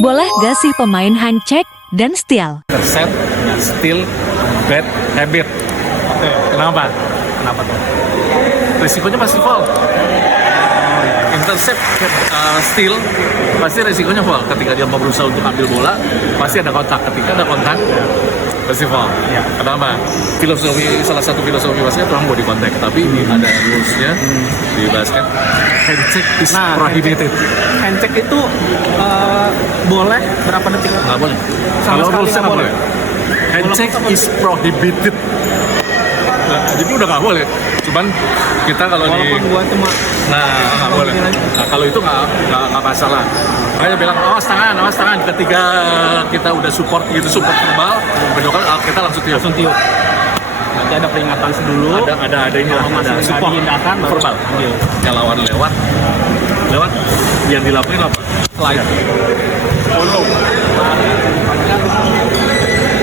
Boleh gak sih pemain hand-check dan steal? Set, steal, bad habit. Kenapa? Kenapa tuh? Risikonya pasti fall. Intercept, steal, pasti risikonya fall. Ketika dia mau berusaha untuk ambil bola, pasti ada kontak. Ketika ada kontak, pasti fall. Ya. Kenapa? Salah satu filosofi basket orang body contact, tapi ini ada rules-nya di basket. Handshake is prohibited. Handshake itu boleh berapa detik? Nggak boleh. Sama Kalau sekali rules-nya nggak nggak boleh. Handshake is prohibited. Nah, jadi udah nggak boleh. Cuman kita kalau Walaupun gua cuma nggak boleh. Nah, kalau itu nggak masalah. Makanya bilang awas tangan. Ketika kita udah support verbal, bentukkan kita langsung tiup. nanti ada peringatan dulu. Ada ini Kalau masih ada nggak support diindahkan, baru verbal. ambil. Yang lawan lewat yang dilakuin apa? Slide.